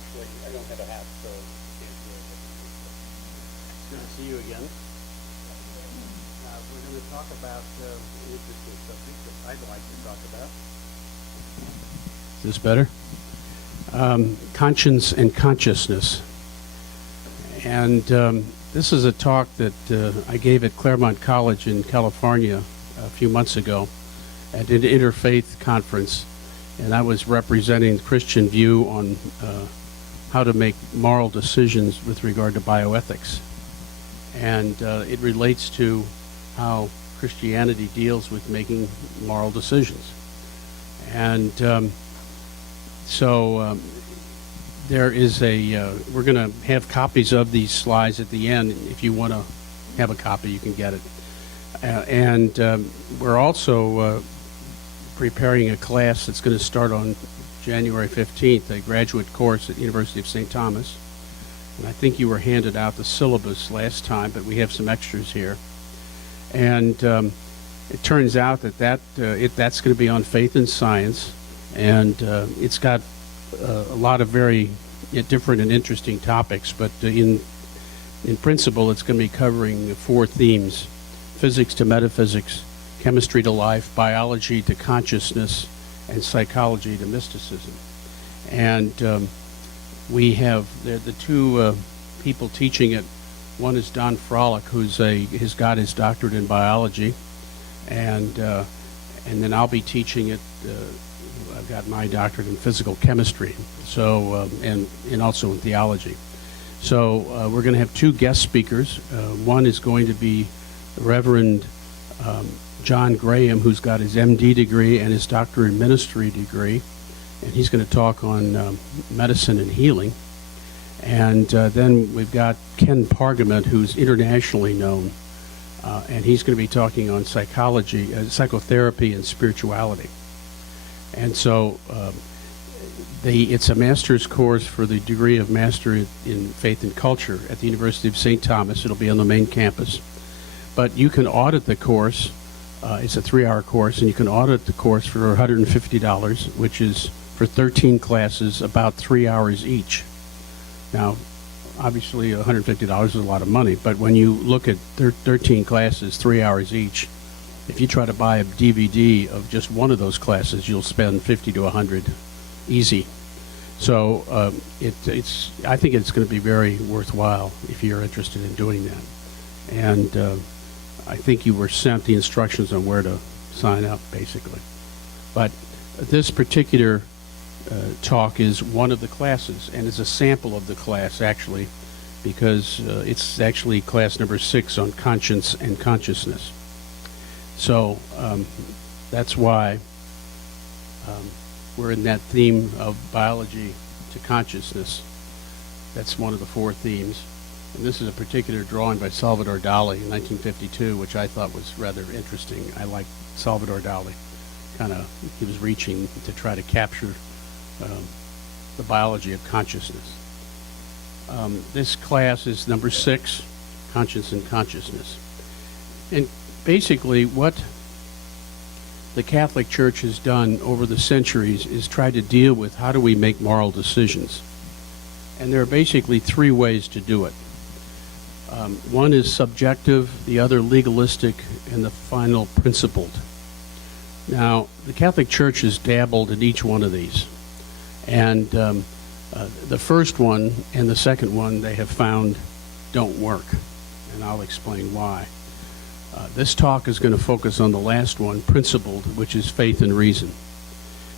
actually, I don't have a hat, so can't do it. Good to see you again. We're going to talk about an interesting subject that I'd like to talk about. Is this better? Conscience and consciousness. And this is a talk that I gave at Claremont College in California a few months ago at an interfaith conference. And I was representing the Christian view on how to make moral decisions with regard to bioethics. And it relates to how Christianity deals with making moral decisions. And there is we're going to have copies of these slides at the end. If you want to have a copy, you can get it. We're also preparing a class that's going to start on January 15th, a graduate course at the University of St. Thomas. And I think you were handed out the syllabus last time, but we have some extras here. And it turns out that that's going to be on faith and science, and it's got a lot of very different and interesting topics, but in principle it's going to be covering 4 themes: physics to metaphysics, chemistry to life, biology to consciousness, and psychology to mysticism. And we have the 2 people teaching it. One is Don Frolick, who's got his doctorate in biology, and then I'll be teaching it. I've got my doctorate in physical chemistry, so and also in theology. So we're going to have 2 guest speakers. One is going to be the Reverend John Graham, who's got his MD degree and his doctorate in ministry degree, and he's going to talk on medicine and healing. And then we've got Ken Pargament, who's internationally known, and he's going to be talking on psychology, psychotherapy, and spirituality. And so it's a master's course for the degree of Master in Faith and Culture at the University of St. Thomas. It'll be on the main campus. But you can audit the course. It's a 3-hour course, and you can audit the course for $150, which is for 13 classes, about 3 hours each. Now, obviously, $150 is a lot of money, but when you look at 13 classes, 3 hours each, if you try to buy a DVD of just one of those classes, you'll spend $50 to $100 easy. So I think it's going to be very worthwhile if you're interested in doing that. And I think you were sent the instructions on where to sign up, basically. But this particular talk is one of the classes, and it's a sample of the class, actually, because it's actually class number 6 on conscience and consciousness. So that's why we're in that theme of biology to consciousness. That's one of the 4 themes. And this is a particular drawing by Salvador Dali in 1952, which I thought was rather interesting. I like Salvador Dali. He was reaching to try to capture the biology of consciousness. This class is number 6, Conscience and Consciousness. And basically what the Catholic Church has done over the centuries is try to deal with how do we make moral decisions. And there are basically 3 ways to do it. One is subjective, the other legalistic, and the final principled. Now, the Catholic Church has dabbled in each one of these. And the first one and the second one they have found don't work. And I'll explain why. This talk is going to focus on the last one, principled, which is faith and reason.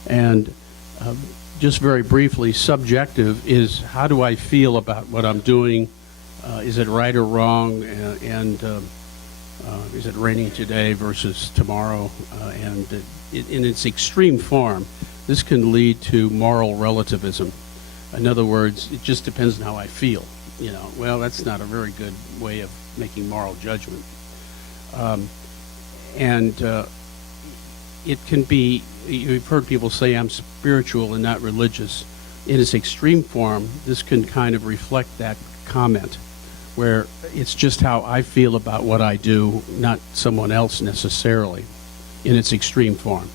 And just very briefly, subjective is how do I feel about what I'm doing? Is it right or wrong? And is it raining today versus tomorrow? And in its extreme form, this can lead to moral relativism. In other words, it just depends on how I feel. Well, that's not a very good way of making moral judgment. It can be, you've heard people say I'm spiritual and not religious. In its extreme form, this can kind of reflect that comment, where it's just how I feel about what I do, not someone else necessarily, in its extreme form.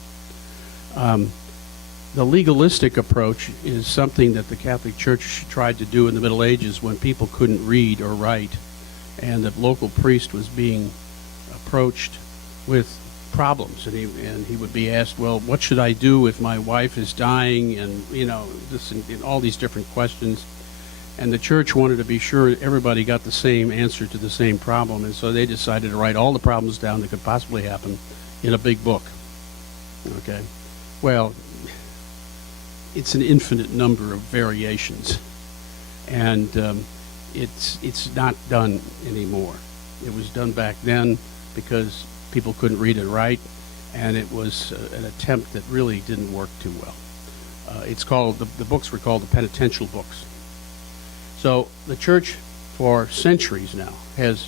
the legalistic approach is something that the Catholic Church tried to do in the Middle Ages when people couldn't read or write, and the local priest was being approached with problems, and he would be asked, well, what should I do if my wife is dying, and this and all these different questions. And the church wanted to be sure everybody got the same answer to the same problem, and so they decided to write all the problems down that could possibly happen in a big book. Okay, well, it's an infinite number of variations, and it's not done anymore. It was done back then because people couldn't read and write, and it was an attempt that really didn't work too well. It's called, the books were called the penitential books. So the church for centuries now has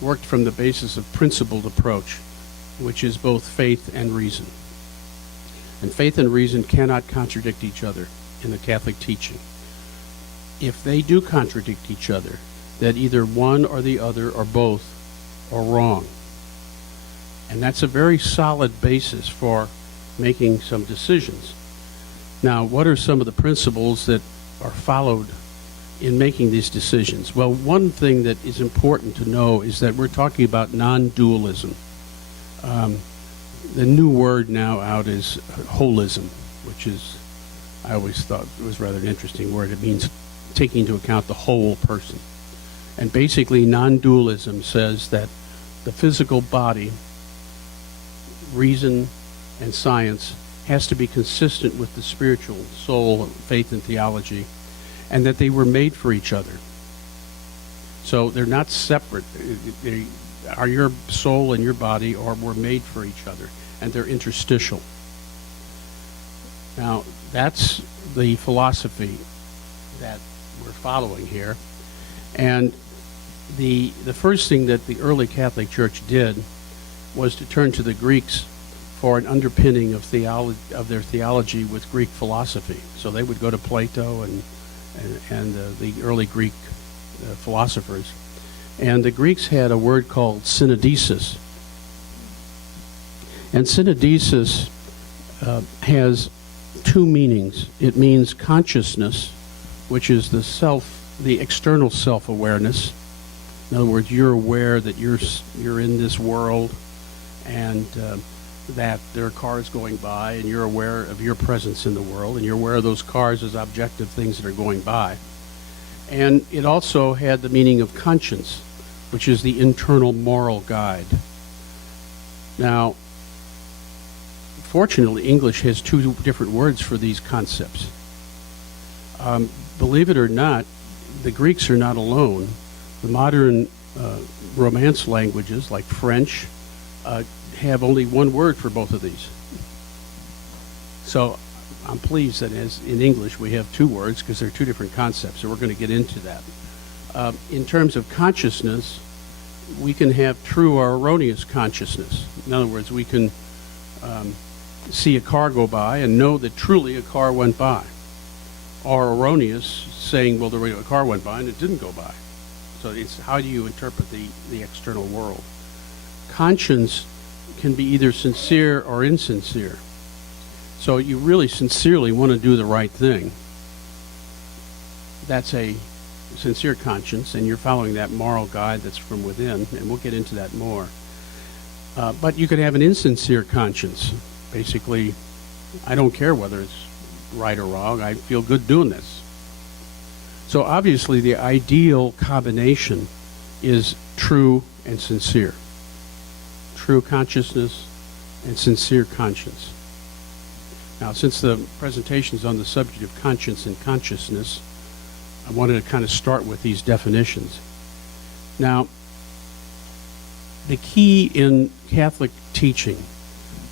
worked from the basis of principled approach, which is both faith and reason. And faith and reason cannot contradict each other in the Catholic teaching. If they do contradict each other, that either one or the other or both are wrong. And that's a very solid basis for making some decisions. Now, what are some of the principles that are followed in making these decisions? Well, one thing that is important to know is that we're talking about non-dualism. The new word now out is holism, which is, I always thought it was rather an interesting word. It means taking into account the whole person. And basically, non-dualism says that the physical body, reason, and science has to be consistent with the spiritual soul, faith, and theology, and that they were made for each other. So they're not separate. They are your soul and your body, or were made for each other, and they're interstitial. Now, that's the philosophy that we're following here. And the first thing that the early Catholic Church did was to turn to the Greeks for an underpinning of their theology with Greek philosophy. So they would go to Plato and the early Greek philosophers. And the Greeks had a word called synodesis. And synodesis has two meanings. It means consciousness, which is the external self-awareness. In other words, you're aware that you're in this world, and that there are cars going by, and you're aware of your presence in the world, and you're aware of those cars as objective things that are going by. And it also had the meaning of conscience, which is the internal moral guide. Now, fortunately, English has two different words for these concepts. Believe it or not, the Greeks are not alone. The modern Romance languages, like French, have only one word for both of these. So I'm pleased that as in English we have two words, because they're two different concepts, so we're going to get into that. In terms of consciousness, we can have true or erroneous consciousness. In other words, we can see a car go by and know that truly a car went by. Or erroneous, saying, well, a car went by and it didn't go by. So it's how do you interpret the external world? Conscience can be either sincere or insincere. So you really sincerely want to do the right thing. That's a sincere conscience, and you're following that moral guide that's from within, and we'll get into that more. But you could have an insincere conscience. Basically, I don't care whether it's right or wrong. I feel good doing this. So obviously the ideal combination is true and sincere. True consciousness and sincere conscience. Now, since the presentation is on the subject of conscience and consciousness, I wanted to kind of start with these definitions. Now, the key in Catholic teaching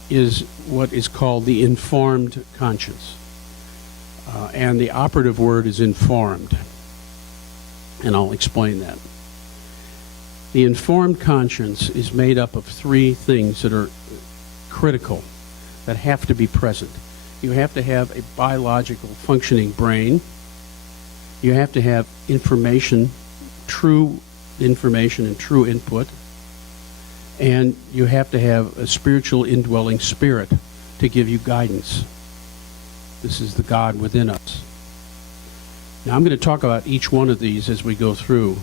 is what is called the informed conscience. And the operative word is informed. And I'll explain that. The informed conscience is made up of three things that are critical, that have to be present. You have to have a biological functioning brain. You have to have information, true information and true input. And you have to have a spiritual indwelling spirit to give you guidance. This is the God within us. Now I'm going to talk about each one of these as we go through.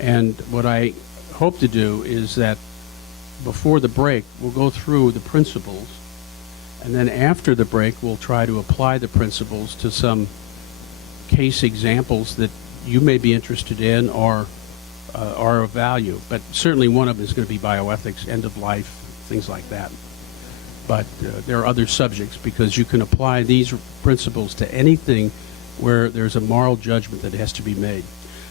And what I hope to do is that before the break, we'll go through the principles. And then after the break, we'll try to apply the principles to some case examples that you may be interested in or are of value. But certainly one of them is going to be bioethics, end of life, things like that. But there are other subjects because you can apply these principles to anything where there's a moral judgment that has to be made.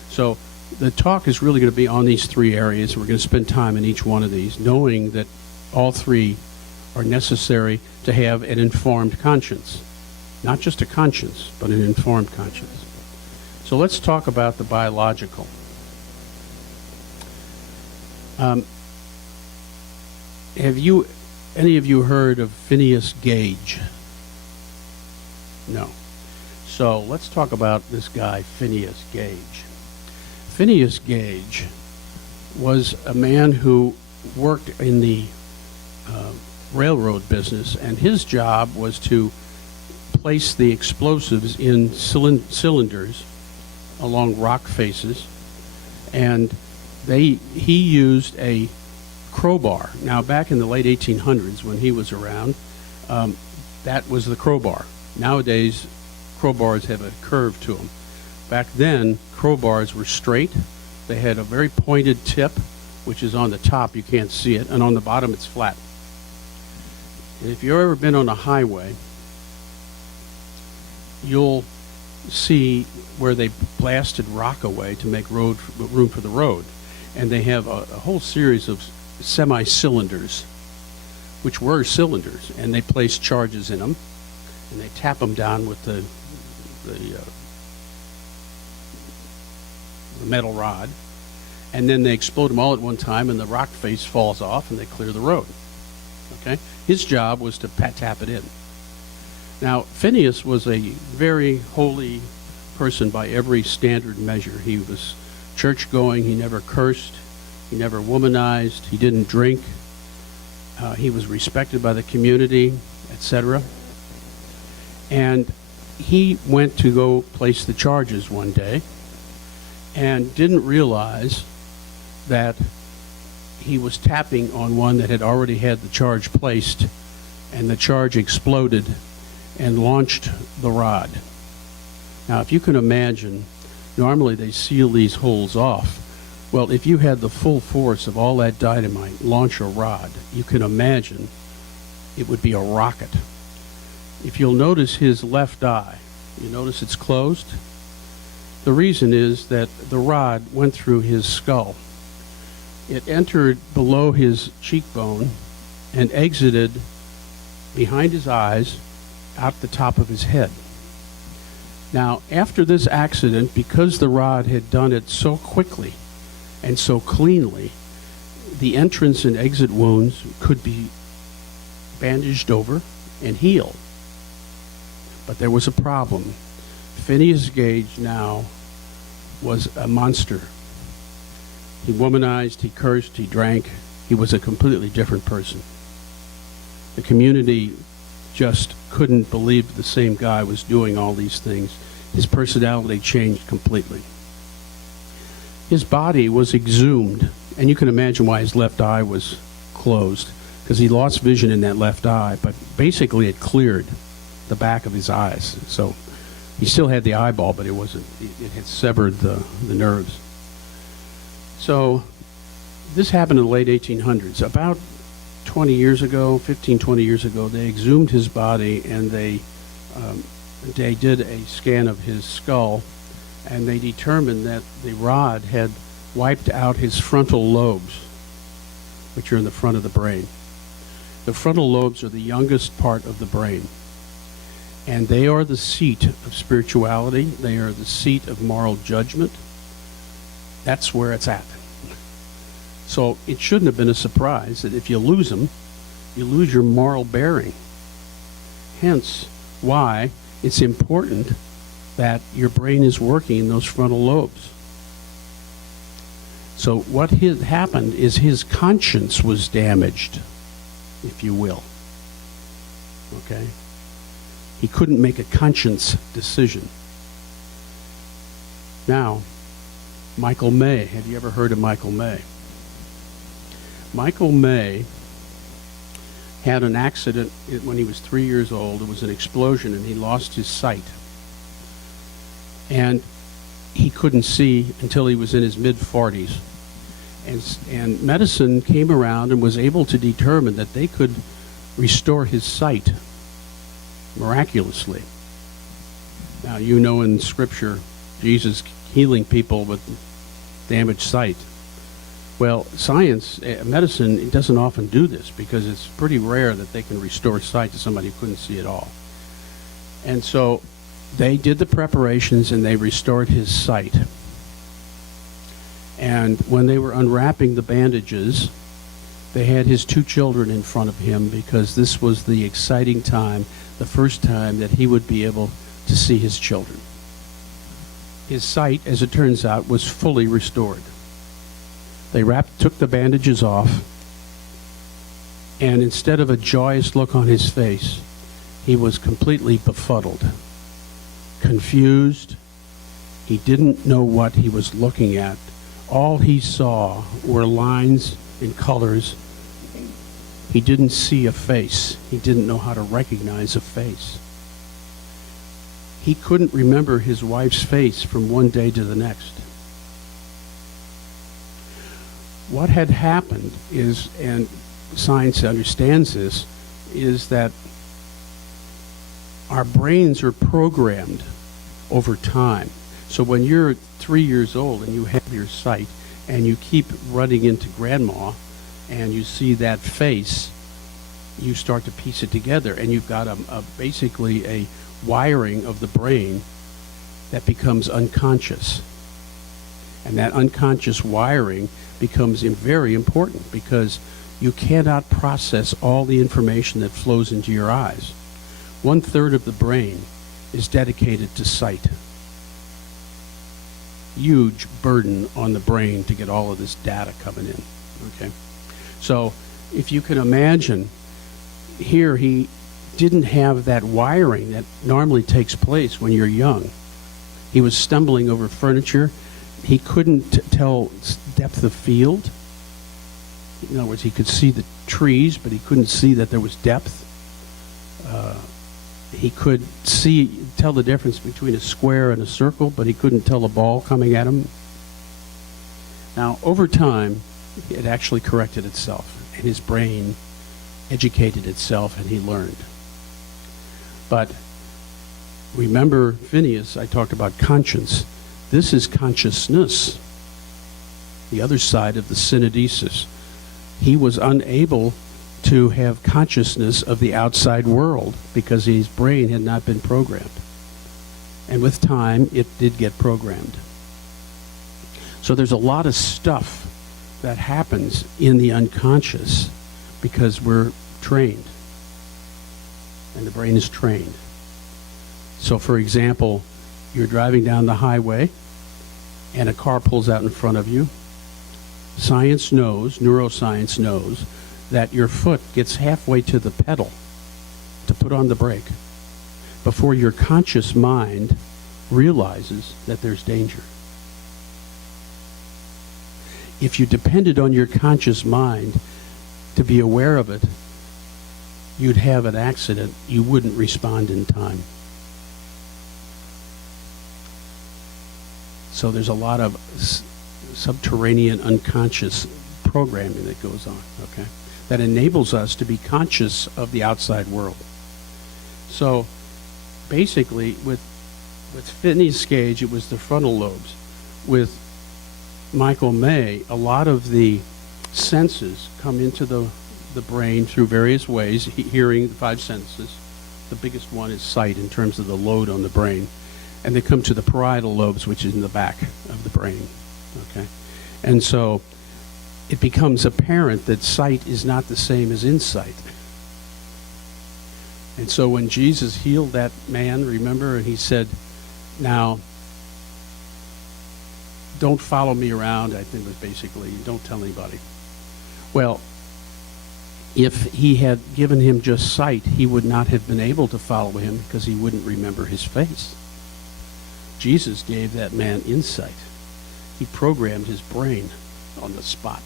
So the talk is really going to be on these three areas. We're going to spend time in each one of these, knowing that all three are necessary to have an informed conscience. Not just a conscience, but an informed conscience. So let's talk about the biological. Have any of you heard of Phineas Gage? No. So let's talk about this guy, Phineas Gage. Phineas Gage was a man who worked in the railroad business, and his job was to place the explosives in cylinders along rock faces, and he used a crowbar. Now, back in the late 1800s, when he was around, that was the crowbar. Nowadays, crowbars have a curve to them. Back then, crowbars were straight. They had a very pointed tip, which is on the top, you can't see it, and on the bottom it's flat. And if you've ever been on a highway, you'll see where they blasted rock away to make room for the road. And they have a whole series of semi-cylinders, which were cylinders, and they place charges in them, and they tap them down with the metal rod, and then they explode them all at one time, and the rock face falls off, and they clear the road. Okay? His job was to tap it in. Now, Phineas was a very holy person by every standard measure. He was church-going, he never cursed, he never womanized, he didn't drink, he was respected by the community, etc. And he went to go place the charges one day and didn't realize that he was tapping on one that had already had the charge placed, and the charge exploded and launched the rod. Now, if you can imagine, normally they seal these holes off. Well, if you had the full force of all that dynamite launch a rod, you can imagine it would be a rocket. If you'll notice his left eye, you notice it's closed? The reason is that the rod went through his skull. It entered below his cheekbone and exited behind his eyes out the top of his head. Now, after this accident, because the rod had done it so quickly and so cleanly, the entrance and exit wounds could be bandaged over and healed. But there was a problem. Phineas Gage now was a monster. He womanized, he cursed, he drank. He was a completely different person. The community just couldn't believe the same guy was doing all these things. His personality changed completely. His body was exhumed, and you can imagine why his left eye was closed, because he lost vision in that left eye, but basically it cleared the back of his eyes. So he still had the eyeball, but it had severed the nerves. So this happened in the late 1800s. About 20 years ago, 15, 20 years ago, they exhumed his body, and they did a scan of his skull, and they determined that the rod had wiped out his frontal lobes, which are in the front of the brain. The frontal lobes are the youngest part of the brain, and they are the seat of spirituality. They are the seat of moral judgment. That's where it's at. So it shouldn't have been a surprise that if you lose them, you lose your moral bearing. Hence why it's important that your brain is working in those frontal lobes. So what had happened is his conscience was damaged, if you will. Okay? He couldn't make a conscious decision. Now, Michael May. Have you ever heard of Michael May? Michael May had an accident when he was 3 years old. It was an explosion, and he lost his sight. And he couldn't see until he was in his mid-40s. And medicine came around and was able to determine that they could restore his sight miraculously. Now, you know in Scripture, Jesus healing people with damaged sight. Well, science, medicine, it doesn't often do this because it's pretty rare that they can restore sight to somebody who couldn't see at all. And so they did the preparations and they restored his sight. And when they were unwrapping the bandages, they had his 2 children in front of him because this was the exciting time, the first time that he would be able to see his children. His sight, as it turns out, was fully restored. They took the bandages off, and instead of a joyous look on his face, he was completely befuddled, confused. He didn't know what he was looking at. All he saw were lines and colors. He didn't see a face. He didn't know how to recognize a face. He couldn't remember his wife's face from one day to the next. What had happened is, and science understands this, is that our brains are programmed over time. So when you're 3 years old and you have your sight and you keep running into grandma and you see that face, you start to piece it together, and you've got basically a wiring of the brain that becomes unconscious. And that unconscious wiring becomes very important because you cannot process all the information that flows into your eyes. 1/3 of the brain is dedicated to sight. Huge burden on the brain to get all of this data coming in. Okay, so if you can imagine, here he didn't have that wiring that normally takes place when you're young. He was stumbling over furniture. He couldn't tell depth of field. In other words, he could see the trees, but he couldn't see that there was depth. He could tell the difference between a square and a circle, but he couldn't tell a ball coming at him. Now, over time, it actually corrected itself, and his brain educated itself, and he learned. But remember Phineas, I talked about conscience. This is consciousness, the other side of the synodesis. He was unable to have consciousness of the outside world because his brain had not been programmed. And with time, it did get programmed. So there's a lot of stuff that happens in the unconscious because we're trained, and the brain is trained. So for example, you're driving down the highway and a car pulls out in front of you. Science knows, neuroscience knows, that your foot gets halfway to the pedal to put on the brake before your conscious mind realizes that there's danger. If you depended on your conscious mind to be aware of it, you'd have an accident. You wouldn't respond in time. So there's a lot of subterranean unconscious programming that goes on, okay, that enables us to be conscious of the outside world. So basically with Phineas Gage, it was the frontal lobes. With Michael May, a lot of the senses come into the brain through various ways. Hearing, the 5 senses. The biggest one is sight in terms of the load on the brain. And they come to the parietal lobes, which is in the back of the brain. Okay? And so it becomes apparent that sight is not the same as insight. And so when Jesus healed that man, remember, he said, now, don't follow me around, I think it was basically, don't tell anybody. Well, If he had given him just sight, he would not have been able to follow him because he wouldn't remember his face. Jesus gave that man insight. He programmed his brain on the spot.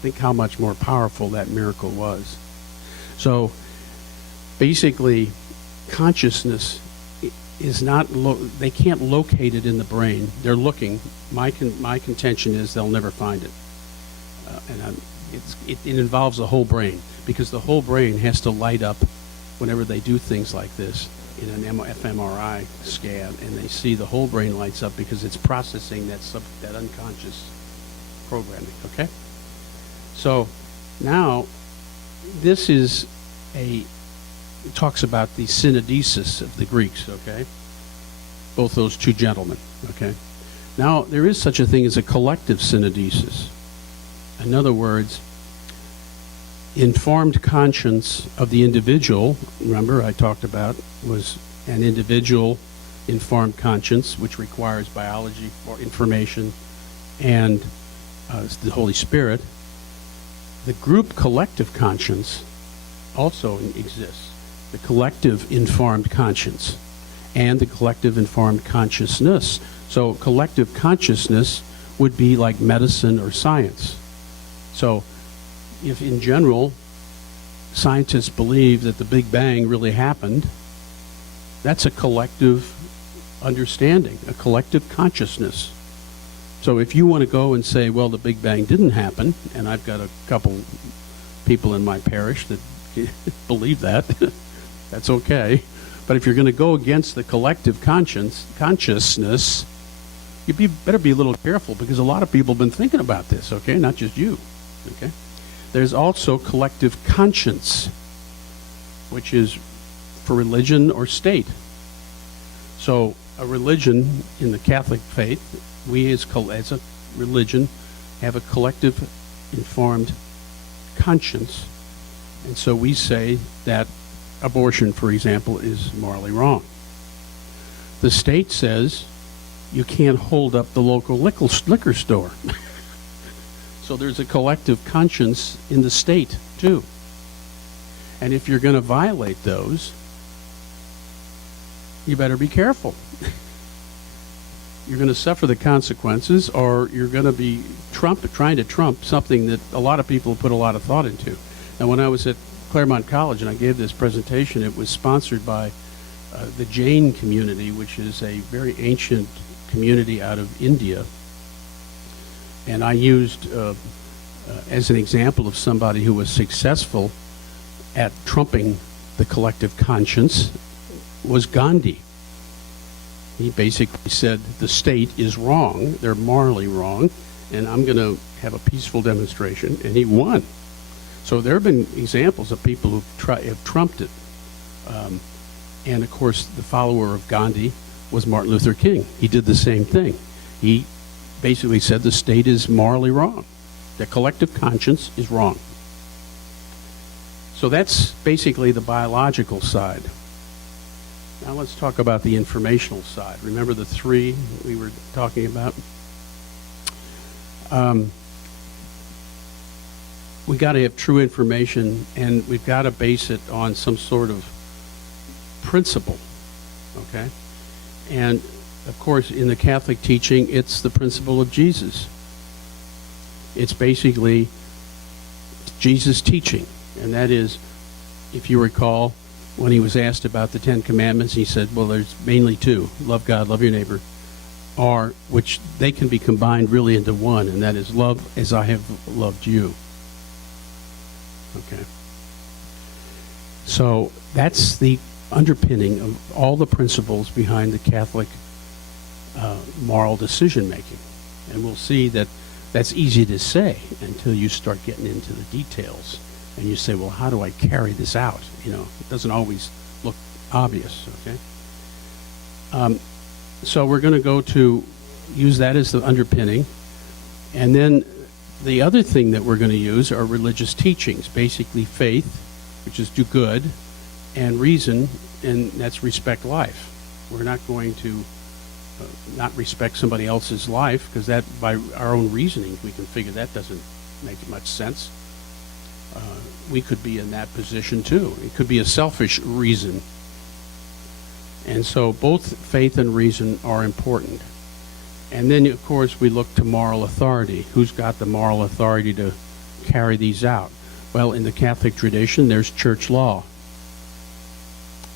Think how much more powerful that miracle was. So basically, consciousness is not, they can't locate it in the brain. They're looking. My contention is they'll never find it. It involves the whole brain, because the whole brain has to light up whenever they do things like this in an fMRI scan, and they see the whole brain lights up because it's processing that unconscious programming, okay? So now this is it talks about the synodesis of the Greeks, okay? Both those two gentlemen, okay? Now, there is such a thing as a collective synodesis. In other words, informed conscience of the individual, remember I talked about, was an individual informed conscience, which requires biology for information and the Holy Spirit. The group collective conscience also exists. The collective informed conscience and the collective informed consciousness. So collective consciousness would be like medicine or science. So if in general scientists believe that the Big Bang really happened, that's a collective understanding, a collective consciousness. So if you want to go and say, well, the Big Bang didn't happen, and I've got a couple people in my parish that believe that, that's okay. But if you're going to go against the collective consciousness, you better be a little careful, because a lot of people have been thinking about this, okay? Not just you, okay? There's also collective conscience, which is for religion or state. So a religion in the Catholic faith, we as a religion have a collective informed conscience. And so we say that abortion, for example, is morally wrong. The state says you can't hold up the local liquor store. So there's a collective conscience in the state, too. And if you're going to violate those, you better be careful. You're going to suffer the consequences, or you're going to be trying to trump something that a lot of people put a lot of thought into. And when I was at Claremont College and I gave this presentation, it was sponsored by the Jain community, which is a very ancient community out of India. And I used, as an example of somebody who was successful at trumping the collective conscience, was Gandhi. He basically said the state is wrong, they're morally wrong, and I'm going to have a peaceful demonstration, and he won. So there have been examples of people who have trumped it. And of course, the follower of Gandhi was Martin Luther King. He did the same thing. He basically said the state is morally wrong. The collective conscience is wrong. So that's basically the biological side. Now let's talk about the informational side. Remember the three we were talking about? We got to have true information, and we've got to base it on some sort of principle, okay? And of course, in the Catholic teaching, it's the principle of Jesus. It's basically Jesus' teaching, and that is, if you recall, when he was asked about the Ten Commandments, he said, well, there's mainly two: love God, love your neighbor, or which they can be combined really into one, and that is love as I have loved you. Okay. So that's the underpinning of all the principles behind the Catholic moral decision-making. And we'll see that that's easy to say until you start getting into the details. And you say, well, how do I carry this out? You know, it doesn't always look obvious, okay? So we're going to go to use that as the underpinning. And then the other thing that we're going to use are religious teachings, basically faith, which is do good, and reason, and that's respect life. We're not going to not respect somebody else's life, because that, by our own reasoning, we can figure that doesn't make much sense. we could be in that position too. It could be a selfish reason. And so both faith and reason are important. And then, of course, we look to moral authority. Who's got the moral authority to carry these out? Well, in the Catholic tradition, there's church law.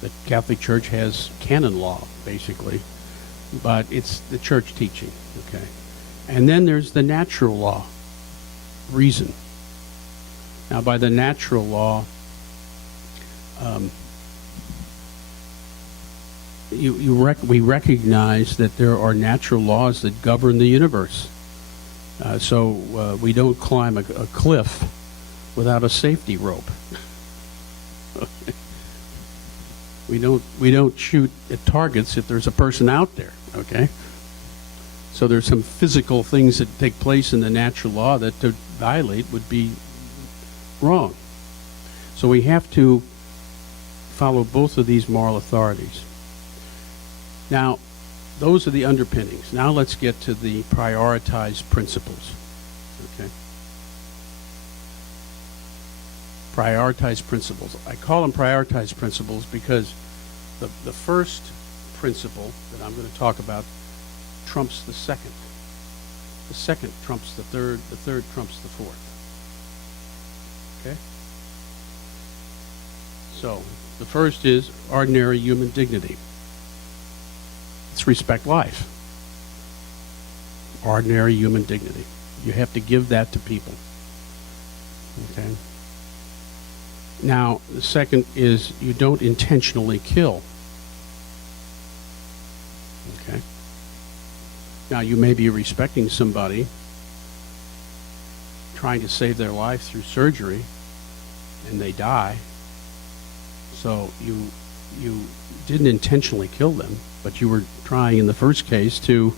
The Catholic Church has canon law, basically, but it's the church teaching, okay? And then there's the natural law, reason. Now, by the natural law, we recognize that there are natural laws that govern the universe. So we don't climb a cliff without a safety rope. We don't shoot at targets if there's a person out there, okay? So there's some physical things that take place in the natural law that to violate would be wrong. So we have to follow both of these moral authorities. Now, those are the underpinnings. Now let's get to the prioritized principles, okay? Prioritized principles. I call them prioritized principles because the first principle that I'm going to talk about trumps the second. The second trumps the third trumps the fourth. Okay? So, the first is ordinary human dignity. It's respect life. Ordinary human dignity. You have to give that to people. Okay? Now, the second is you don't intentionally kill. Okay? Now, you may be respecting somebody, trying to save their life through surgery, and they die. So you didn't intentionally kill them, but you were trying in the first case to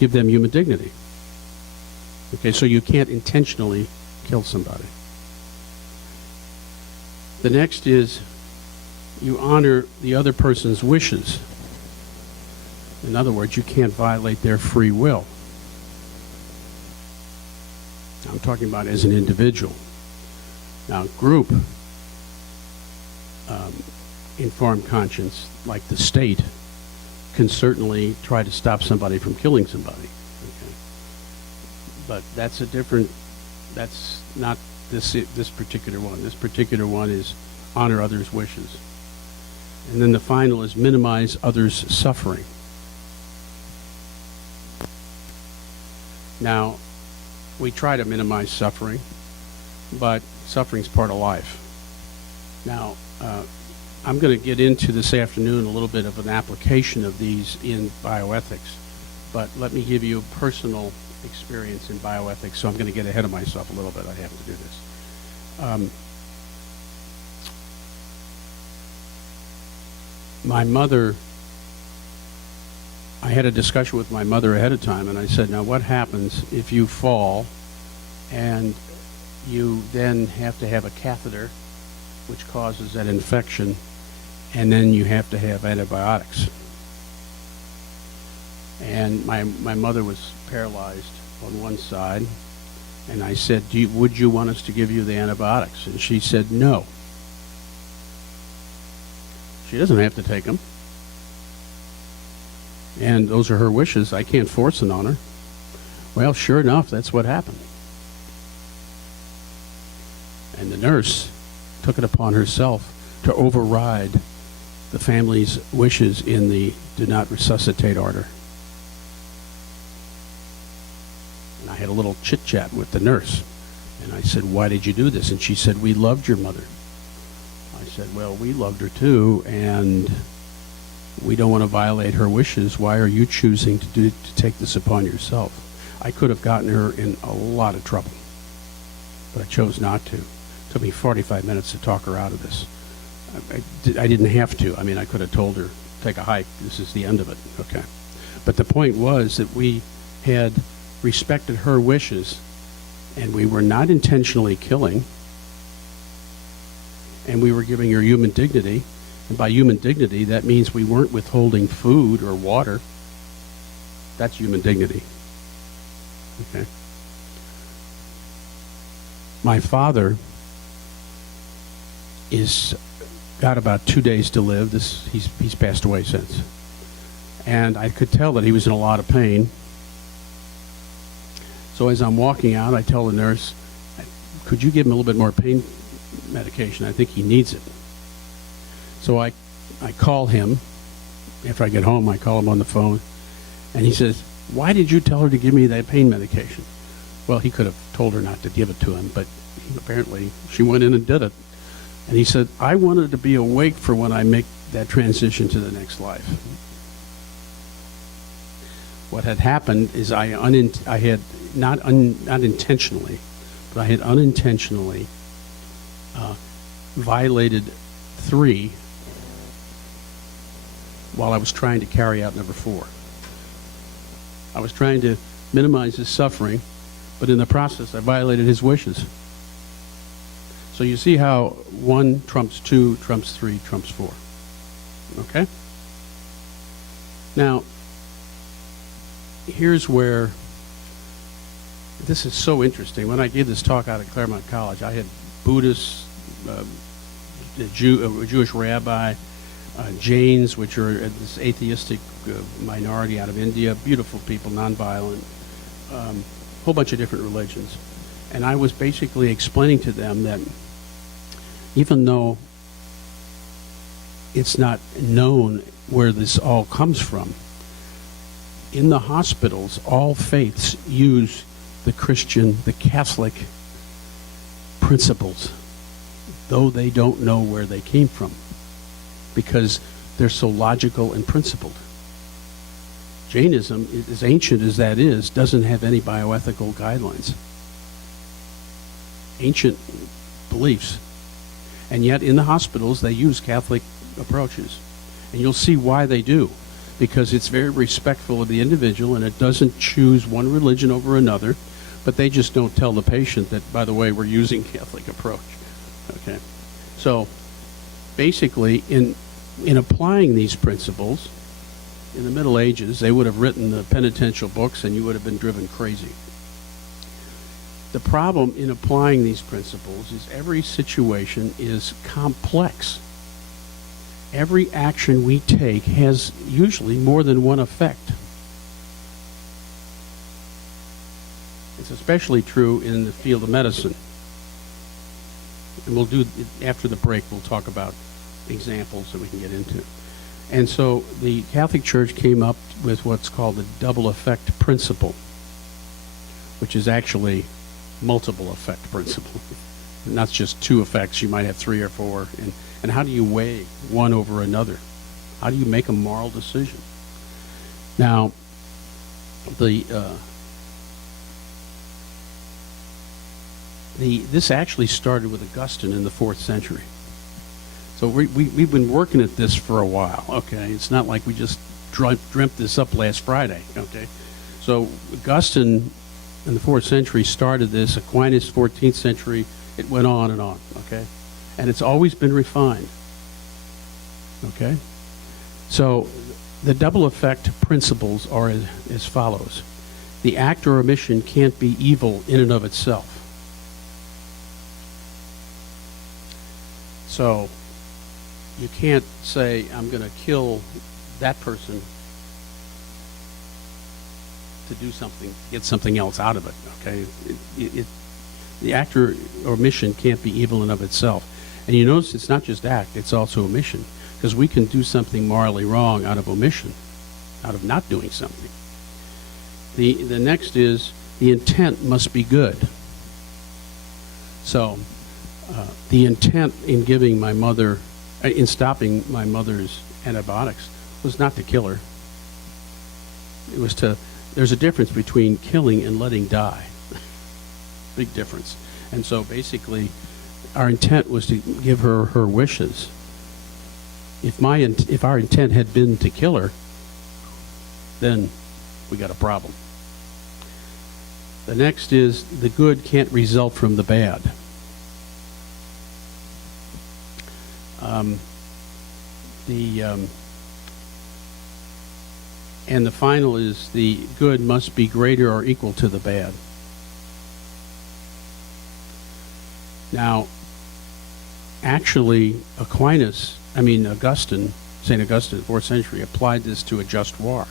give them human dignity. Okay, so you can't intentionally kill somebody. The next is you honor the other person's wishes. In other words, you can't violate their free will. I'm talking about as an individual. Now, group, informed conscience, like the state, can certainly try to stop somebody from killing somebody. Okay? But that's not this particular one. This particular one is honor others' wishes. And then the final is minimize others' suffering. Now, we try to minimize suffering, but suffering's part of life. Now, I'm going to get into this afternoon a little bit of an application of these in bioethics, but let me give you a personal experience in bioethics, so I'm going to get ahead of myself a little bit. I have to do this. My mother, I had a discussion with my mother ahead of time, and I said, now what happens if you fall and you then have to have a catheter, which causes an infection, and then you have to have antibiotics? And my mother was paralyzed on one side, and I said, would you want us to give you the antibiotics? And she said, no. She doesn't have to take them. And those are her wishes. I can't force it on her. Well, sure enough, that's what happened. And the nurse took it upon herself to override the family's wishes in the do not resuscitate order. And I had a little chit-chat with the nurse. And I said, why did you do this? And she said, we loved your mother. I said, well, we loved her too, and we don't want to violate her wishes. Why are you choosing to take this upon yourself? I could have gotten her in a lot of trouble, but I chose not to. It took me 45 minutes to talk her out of this. I didn't have to. I mean, I could have told her, take a hike. This is the end of it. Okay. But the point was that we had respected her wishes, and we were not intentionally killing, and we were giving her human dignity. And by human dignity, that means we weren't withholding food or water. That's human dignity. Okay. My father is got about 2 days to live. He's passed away since. And I could tell that he was in a lot of pain. So as I'm walking out, I tell the nurse, could you give him a little bit more pain medication? I think he needs it. So I call him. After I get home, I call him on the phone. And he says, why did you tell her to give me that pain medication? Well, he could have told her not to give it to him, but apparently she went in and did it. And he said, I wanted to be awake for when I make that transition to the next life. What had happened is I had not intentionally, but I had unintentionally violated 3 while I was trying to carry out number 4. I was trying to minimize his suffering, but in the process I violated his wishes. So you see how 1 trumps 2, trumps 3, trumps 4. Okay? Now, here's where this is so interesting. When I gave this talk out at Claremont College, I had Buddhists, a Jewish rabbi, Jains, which are this atheistic minority out of India, beautiful people, nonviolent, whole bunch of different religions. And I was basically explaining to them that even though it's not known where this all comes from, in the hospitals, all faiths use the Christian, the Catholic principles, though they don't know where they came from, because they're so logical and principled. Jainism, as ancient as that is, doesn't have any bioethical guidelines. Ancient beliefs. And yet in the hospitals, they use Catholic approaches. And you'll see why they do. Because it's very respectful of the individual, and it doesn't choose one religion over another, but they just don't tell the patient that, by the way, we're using Catholic approach. Okay? So basically, in applying these principles, in the Middle Ages, they would have written the penitential books and you would have been driven crazy. The problem in applying these principles is every situation is complex. Every action we take has usually more than one effect. It's especially true in the field of medicine. And we'll do, after the break, we'll talk about examples that we can get into. And so the Catholic Church came up with what's called the double effect principle, which is actually multiple effect principle. Not just 2 effects, you might have 3 or 4. And how do you weigh one over another? How do you make a moral decision? Now, this actually started with Augustine in the 4th century. So we've been working at this for a while, okay? It's not like we just dreamt this up last Friday, okay? So Augustine in the 4th century started this. Aquinas, 14th century, it went on, okay? And it's always been refined, okay? So the double effect principles are as follows. The act or omission can't be evil in and of itself. So you can't say, I'm going to kill that person to do something, get something else out of it, okay? The act or omission can't be evil in and of itself. And you notice it's not just act, it's also omission, because we can do something morally wrong out of omission, out of not doing something. The next is the intent must be good. So the intent in giving my mother, in stopping my mother's antibiotics was not to kill her. It was to, there's a difference between killing and letting die. Big difference. And so basically, our intent was to give her her wishes. If our intent had been to kill her, then we got a problem. The next is the good can't result from the bad. And the final is the good must be greater or equal to the bad. Now, actually, Augustine, St. Augustine, 4th century, applied this to a just war.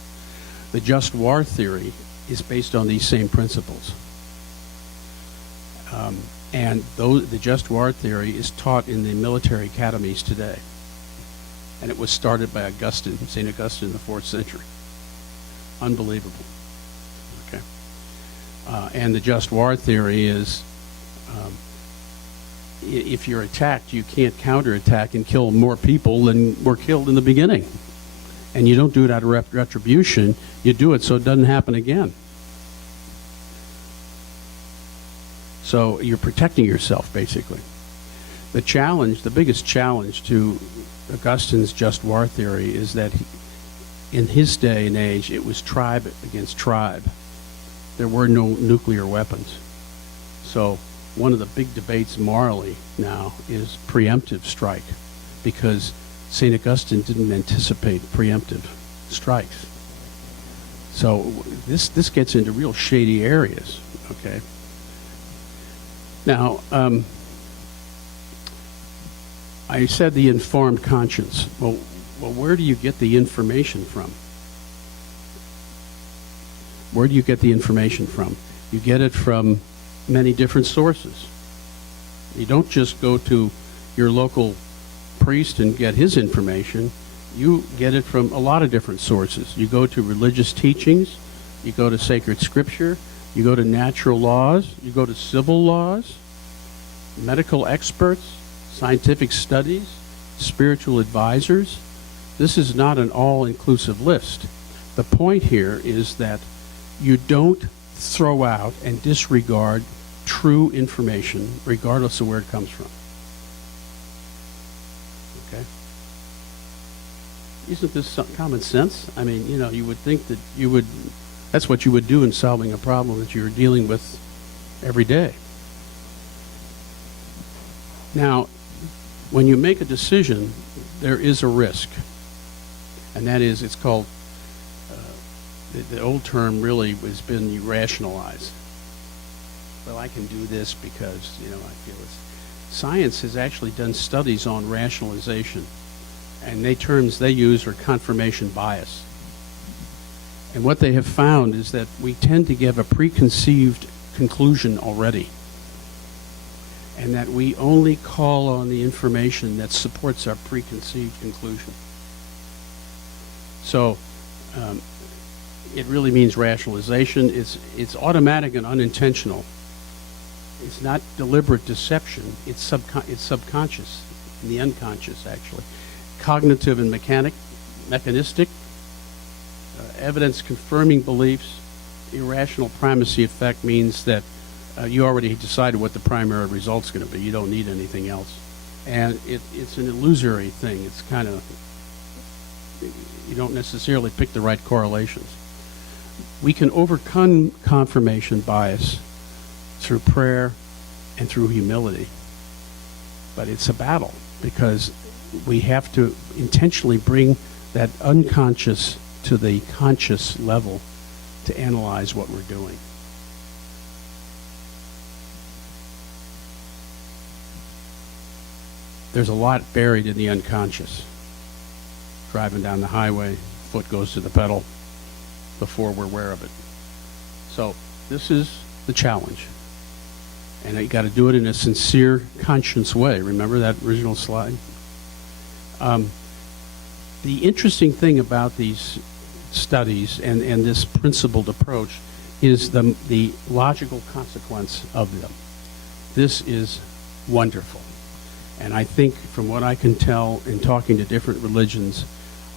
The just war theory is based on these same principles. The just war theory is taught in the military academies today. And it was started by Augustine, St. Augustine in the 4th century. Unbelievable. Okay. And the just war theory is, if you're attacked, you can't counterattack and kill more people than were killed in the beginning. And you don't do it out of retribution. You do it so it doesn't happen again. So you're protecting yourself, basically. The biggest challenge to Augustine's just war theory is that in his day and age, it was tribe against tribe. There were no nuclear weapons. So one of the big debates morally now is preemptive strike, because St. Augustine didn't anticipate preemptive strikes. So this gets into real shady areas, okay? Now, I said the informed conscience. Well, where do you get the information from? Where do you get the information from? You get it from many different sources. You don't just go to your local priest and get his information. You get it from a lot of different sources. You go to religious teachings, you go to sacred scripture, you go to natural laws, you go to civil laws, medical experts, scientific studies, spiritual advisors. This is not an all-inclusive list. The point here is that you don't throw out and disregard true information, regardless of where it comes from. Okay? Isn't this common sense? I mean, you would think that that's what you would do in solving a problem that you're dealing with every day. Now, when you make a decision, there is a risk. And that is, it's called, the old term really has been rationalized. Well, I can do this because, I feel this. Science has actually done studies on rationalization. And the terms they use are confirmation bias. And what they have found is that we tend to give a preconceived conclusion already. And that we only call on the information that supports our preconceived conclusion. So it really means rationalization. It's automatic and unintentional. It's not deliberate deception. It's subconscious, in the unconscious, actually. Cognitive and mechanistic, evidence confirming beliefs. Irrational primacy effect means that you already decided what the primary result's going to be. You don't need anything else. And it's an illusory thing. It's kind of, you don't necessarily pick the right correlations. We can overcome confirmation bias through prayer and through humility. But it's a battle, because we have to intentionally bring that unconscious to the conscious level to analyze what we're doing. There's a lot buried in the unconscious. Driving down the highway, foot goes to the pedal before we're aware of it. So this is the challenge. And you got to do it in a sincere, conscious way. Remember that original slide? The interesting thing about these studies and this principled approach is the logical consequence of them. This is wonderful. And I think from what I can tell in talking to different religions,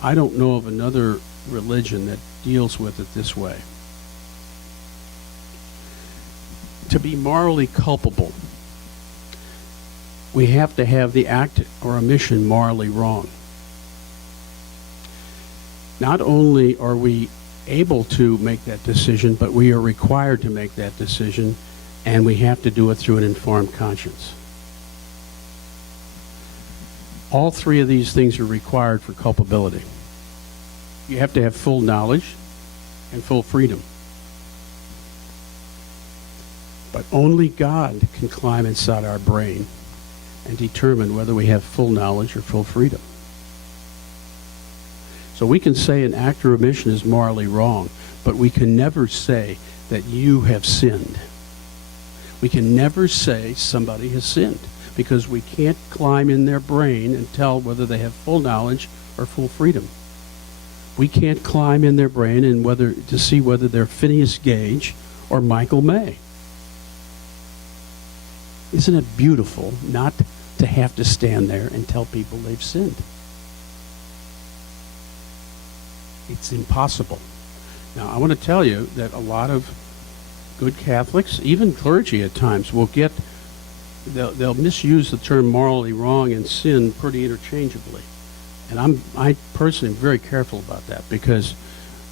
I don't know of another religion that deals with it this way. To be morally culpable, we have to have the act or omission morally wrong. Not only are we able to make that decision, but we are required to make that decision, and we have to do it through an informed conscience. All three of these things are required for culpability. You have to have full knowledge and full freedom. But only God can climb inside our brain and determine whether we have full knowledge or full freedom. So we can say an act or omission is morally wrong, but we can never say that you have sinned. We can never say somebody has sinned, because we can't climb in their brain and tell whether they have full knowledge or full freedom. We can't climb in their brain and to see whether they're Phineas Gage or Michael May. Isn't it beautiful not to have to stand there and tell people they've sinned? It's impossible. Now, I want to tell you that a lot of good Catholics, even clergy at times, they'll misuse the term morally wrong and sin pretty interchangeably. And I personally am very careful about that, because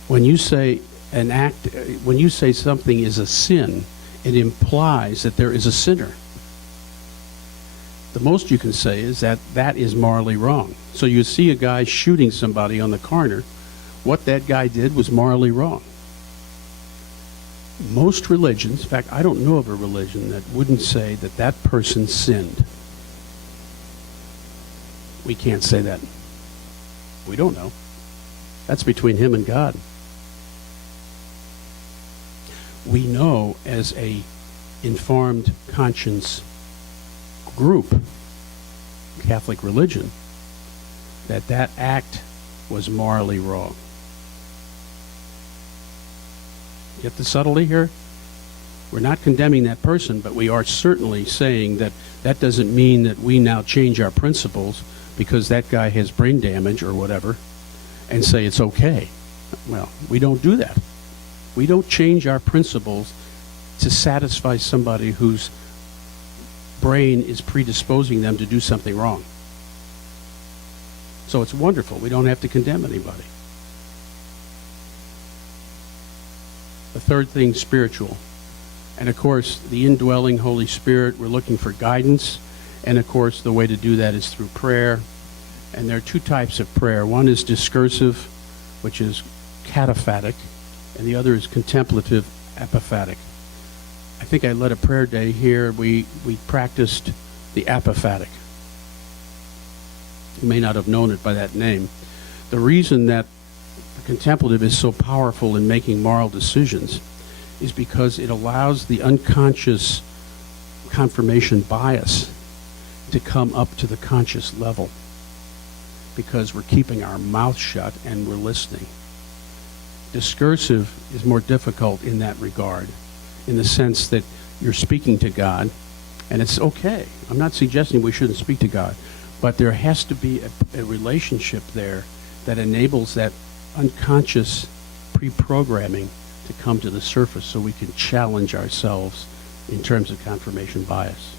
when you say when you say something is a sin, it implies that there is a sinner. The most you can say is that that is morally wrong. So you see a guy shooting somebody on the corner, what that guy did was morally wrong. Most religions, in fact, I don't know of a religion that wouldn't say that that person sinned. We can't say that. We don't know. That's between him and God. We know as a informed conscience group, Catholic religion, that that act was morally wrong. Get the subtlety here? We're not condemning that person, but we are certainly saying that that doesn't mean that we now change our principles because that guy has brain damage or whatever and say it's okay. Well, we don't do that. We don't change our principles to satisfy somebody whose brain is predisposing them to do something wrong. So it's wonderful. We don't have to condemn anybody. The third thing, spiritual. And of course, the indwelling Holy Spirit, we're looking for guidance. And of course, the way to do that is through prayer. And there are two types of prayer. One is discursive, which is cataphatic, and the other is contemplative, apophatic. I think I led a prayer day here. We practiced the apophatic. You may not have known it by that name. The reason that the contemplative is so powerful in making moral decisions is because it allows the unconscious confirmation bias to come up to the conscious level, because we're keeping our mouth shut and we're listening. Discursive is more difficult in that regard, in the sense that you're speaking to God, and it's okay. I'm not suggesting we shouldn't speak to God, but there has to be a relationship there that enables that unconscious pre-programming to come to the surface so we can challenge ourselves in terms of confirmation bias.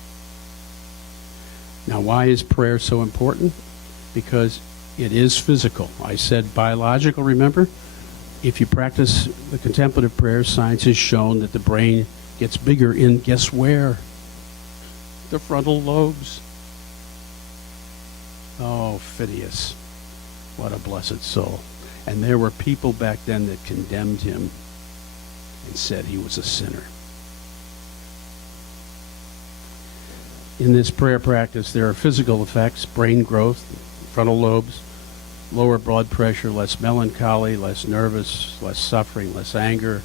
Now, why is prayer so important? Because it is physical. I said biological, remember? If you practice the contemplative prayer, science has shown that the brain gets bigger in, guess where? The frontal lobes. Oh, Phineas, what a blessed soul. And there were people back then that condemned him and said he was a sinner. In this prayer practice, there are physical effects: brain growth, frontal lobes, lower blood pressure, less melancholy, less nervous, less suffering, less anger,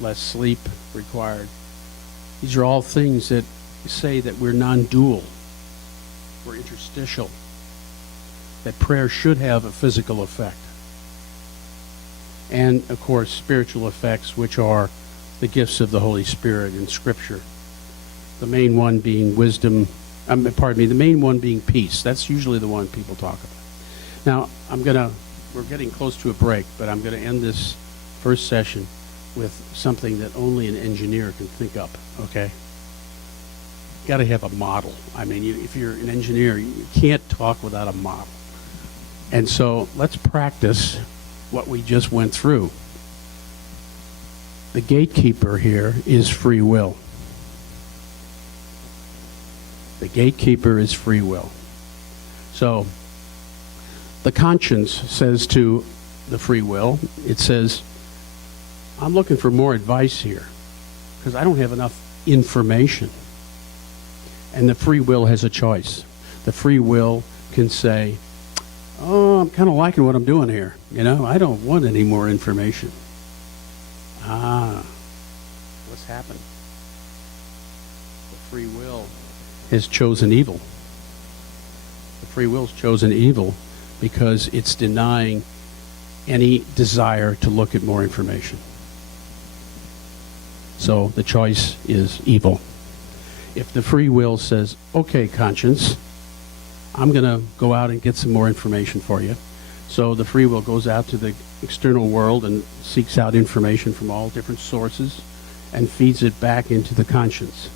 less sleep required. These are all things that say that we're non-dual, we're interstitial, that prayer should have a physical effect. And, of course, spiritual effects, which are the gifts of the Holy Spirit in Scripture. The main one being wisdom, the main one being peace. That's usually the one people talk about. Now, we're getting close to a break, but I'm going to end this first session with something that only an engineer can think up, okay? You got to have a model. I mean, if you're an engineer, you can't talk without a model. And so let's practice what we just went through. The gatekeeper here is free will. The gatekeeper is free will. So the conscience says to the free will, it says, I'm looking for more advice here because I don't have enough information. And the free will has a choice. The free will can say, oh, I'm kind of liking what I'm doing here. I don't want any more information. What's happened? The free will has chosen evil. The free will's chosen evil because it's denying any desire to look at more information. So the choice is evil. If the free will says, okay, conscience, I'm going to go out and get some more information for you. So the free will goes out to the external world and seeks out information from all different sources and feeds it back into the conscience.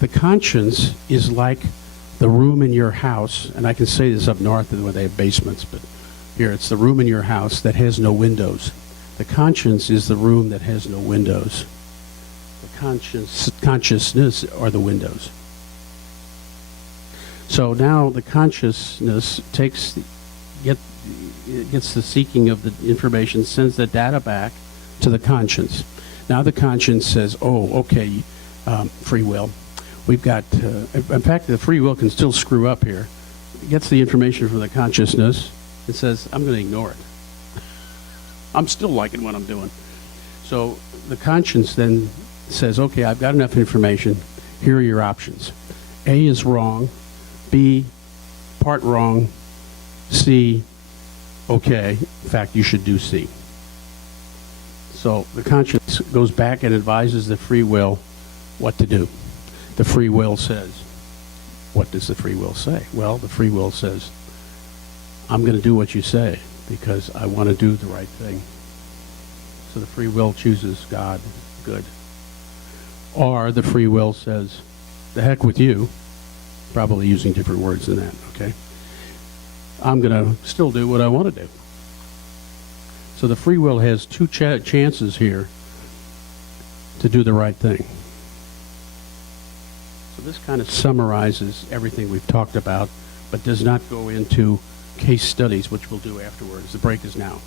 The conscience is like the room in your house, and I can say this up north where they have basements, but here it's the room in your house that has no windows. The conscience is the room that has no windows. The consciousness are the windows. So now the consciousness gets the seeking of the information, sends the data back to the conscience. Now the conscience says, oh, okay, free will. We've got, in fact, the free will can still screw up here. It gets the information from the consciousness and says, I'm going to ignore it. I'm still liking what I'm doing. So the conscience then says, okay, I've got enough information. Here are your options. A is wrong. B, part wrong. C, okay. In fact, you should do C. So the conscience goes back and advises the free will what to do. The free will says, what does the free will say? Well, the free will says, I'm going to do what you say because I want to do the right thing. So the free will chooses God, good. Or the free will says, the heck with you, probably using different words than that, okay? I'm going to still do what I want to do. So the free will has two chances here to do the right thing. So this kind of summarizes everything we've talked about, but does not go into case studies, which we'll do afterwards. The break is now.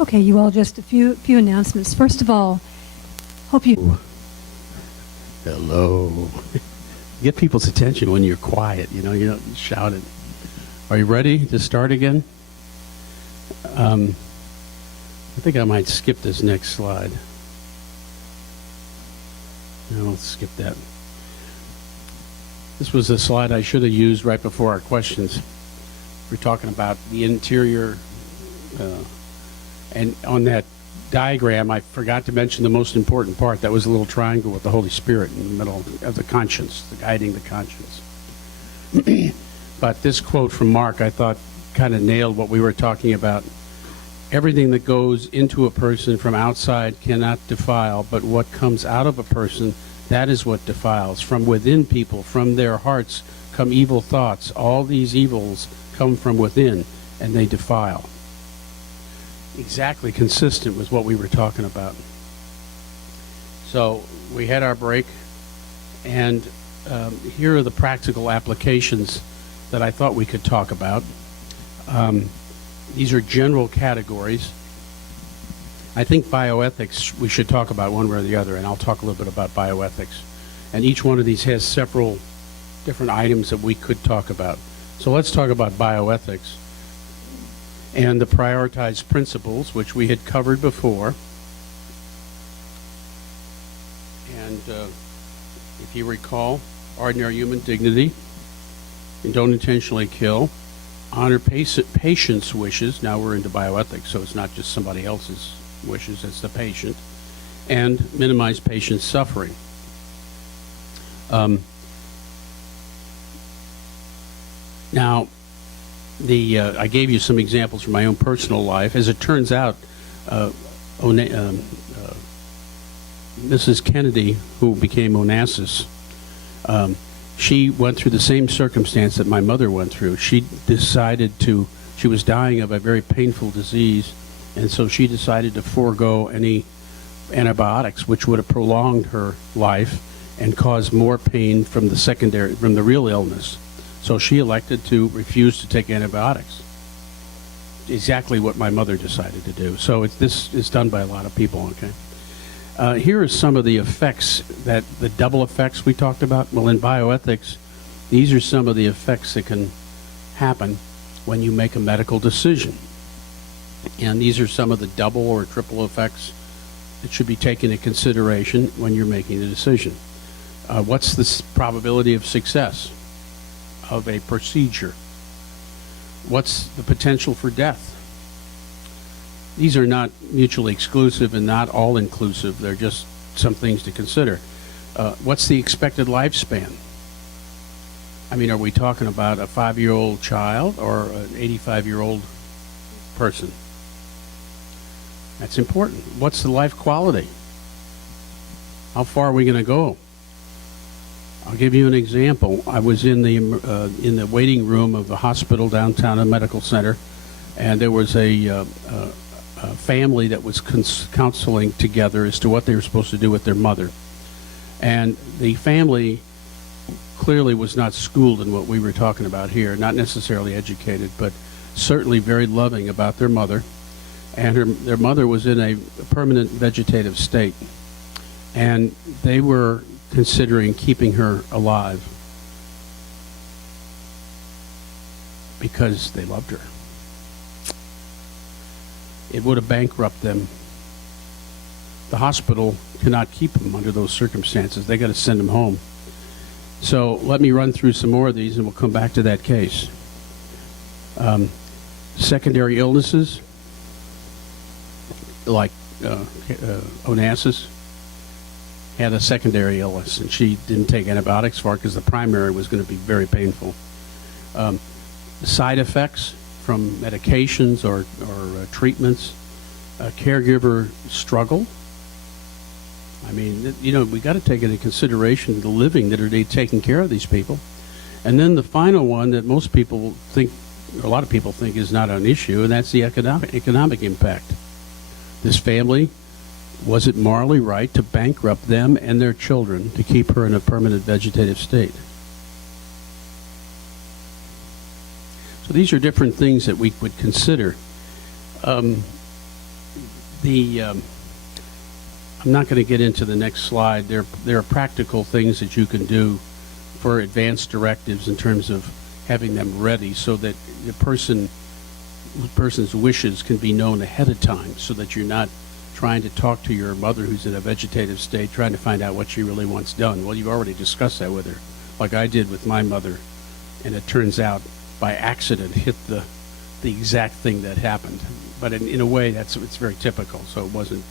Okay, you all, just a few announcements. First of all, hope you... Hello. Get people's attention when you're quiet, you don't shout it. Are you ready to start again? I think I might skip this next slide. No, let's skip that. This was a slide I should have used right before our questions. We're talking about the interior, and on that diagram, I forgot to mention the most important part. That was a little triangle with the Holy Spirit in the middle of the conscience, the guiding the conscience. But this quote from Mark, I thought, kind of nailed what we were talking about. Everything that goes into a person from outside cannot defile, but what comes out of a person, that is what defiles. From within people, from their hearts, come evil thoughts. All these evils come from within, and they defile. Exactly consistent with what we were talking about. So we had our break, and here are the practical applications that I thought we could talk about. These are general categories. I think bioethics we should talk about one way or the other, and I'll talk a little bit about bioethics. And each one of these has several different items that we could talk about. So let's talk about bioethics and the prioritized principles, which we had covered before. And if you recall, ordinary human dignity, and don't intentionally kill, honor patient's wishes. Now we're into bioethics, so it's not just somebody else's wishes, it's the patient, and minimize patient's suffering. Now, I gave you some examples from my own personal life. As it turns out, Mrs. Kennedy, who became Onassis, she went through the same circumstance that my mother went through. She was dying of a very painful disease, and so she decided to forego any antibiotics, which would have prolonged her life and caused more pain from the real illness. So she elected to refuse to take antibiotics. exactly what my mother decided to do. So this is done by a lot of people, okay? Here are some of the effects, the double effects we talked about. Well, in bioethics, these are some of the effects that can happen when you make a medical decision. And these are some of the double or triple effects that should be taken into consideration when you're making the decision. What's the probability of success of a procedure? What's the potential for death? These are not mutually exclusive and not all inclusive. They're just some things to consider. What's the expected lifespan? I mean, are we talking about a 5-year-old child or an 85-year-old person? That's important. What's the life quality? How far are we going to go? I'll give you an example. I was in the waiting room of the hospital downtown, a medical center, and there was a family that was counseling together as to what they were supposed to do with their mother. And the family clearly was not schooled in what we were talking about here, not necessarily educated, but certainly very loving about their mother. And their mother was in a permanent vegetative state, and they were considering keeping her alive because they loved her. It would have bankrupted them. The hospital cannot keep them under those circumstances. They got to send them home. So let me run through some more of these, and we'll come back to that case. Secondary illnesses, like Onassis had a secondary illness, and she didn't take antibiotics for it because the primary was going to be very painful. Side effects from medications or treatments, caregiver struggle. I mean, you know, we got to take into consideration the living that are taking care of these people. And then the final one that most people think, a lot of people think, is not an issue, and that's the economic impact. This family, was it morally right to bankrupt them and their children to keep her in a permanent vegetative state? So these are different things that we would consider. I'm not going to get into the next slide. There are practical things that you can do for advanced directives in terms of having them ready so that the person's wishes can be known ahead of time, so that you're not trying to talk to your mother who's in a vegetative state, trying to find out what she really wants done. Well, you've already discussed that with her, like I did with my mother, and it turns out by accident hit the exact thing that happened. But in a way, it's very typical, so it wasn't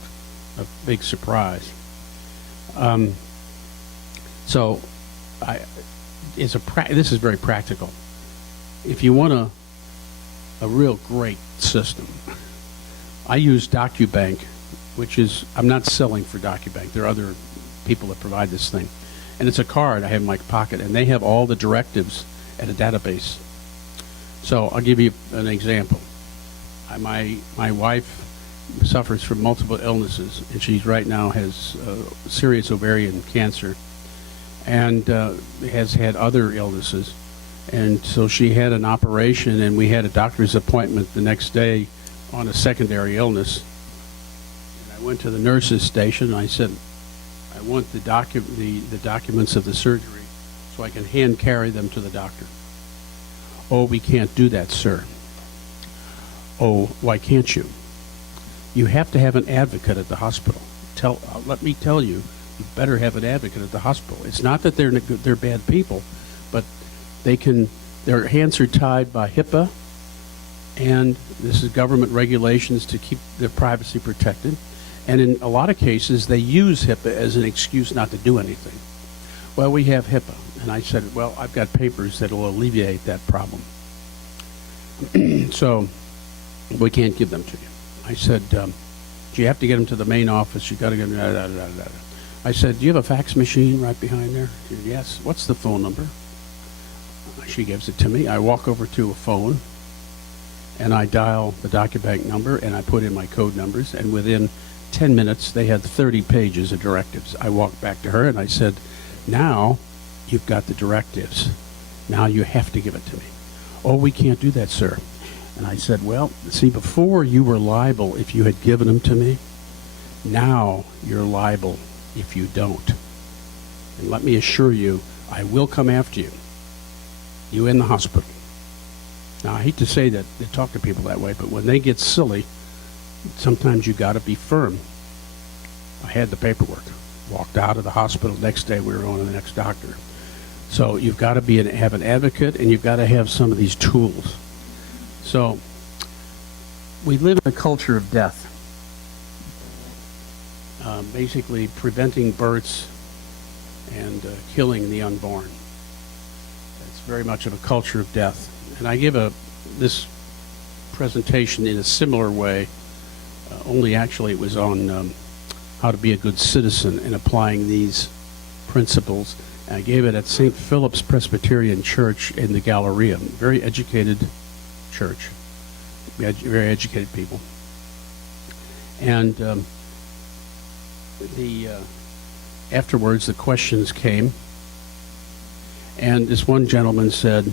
a big surprise. This is very practical. If you want a real great system, I use DocuBank, which is, I'm not selling for DocuBank. There are other people that provide this thing. And it's a card I have in my pocket, and they have all the directives at a database. So I'll give you an example. My wife suffers from multiple illnesses, and she right now has serious ovarian cancer and has had other illnesses. And so she had an operation, and we had a doctor's appointment the next day on a secondary illness. And I went to the nurse's station, and I said, I want the documents of the surgery so I can hand carry them to the doctor. Oh, we can't do that, sir. Oh, why can't you? You have to have an advocate at the hospital. Let me tell you, you better have an advocate at the hospital. It's not that they're bad people, but their hands are tied by HIPAA, and this is government regulations to keep their privacy protected. And in a lot of cases, they use HIPAA as an excuse not to do anything. Well, we have HIPAA. And I said, well, I've got papers that will alleviate that problem. So we can't give them to you. I said, do you have to get them to the main office? You got to get them. I said, do you have a fax machine right behind there? She said, yes. What's the phone number? She gives it to me. I walk over to a phone, and I dial the DocuBank number, and I put in my code numbers, and within 10 minutes, they had 30 pages of directives. I walked back to her, and I said, now you've got the directives. Now you have to give it to me. Oh, we can't do that, sir. And I said, well, see, before you were liable if you had given them to me. Now you're liable if you don't. And let me assure you, I will come after you. You in the hospital. Now, I hate to say that, to talk to people that way, but when they get silly, sometimes you got to be firm. I had the paperwork. Walked out of the hospital. Next day, we were on to the next doctor. So you've got to have an advocate, and you've got to have some of these tools. So we live in a culture of death. Basically preventing births and killing the unborn. It's very much of a culture of death. And I give this presentation in a similar way, only actually it was on how to be a good citizen and applying these principles. And I gave it at St. Philip's Presbyterian Church in the Galleria. Very educated church, very educated people. And afterwards, the questions came, and this one gentleman said,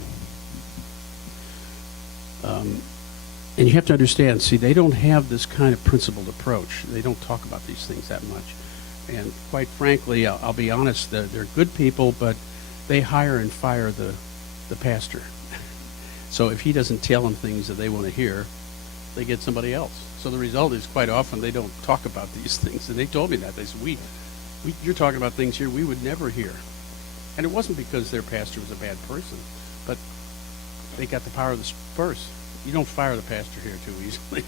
and you have to understand, see, they don't have this kind of principled approach. They don't talk about these things that much. And quite frankly, I'll be honest, they're good people, but they hire and fire the pastor. So if he doesn't tell them things that they want to hear, they get somebody else. So the result is quite often they don't talk about these things. And they told me that. They said, you're talking about things here we would never hear. And it wasn't because their pastor was a bad person, but they got the power of the purse. You don't fire the pastor here too easily.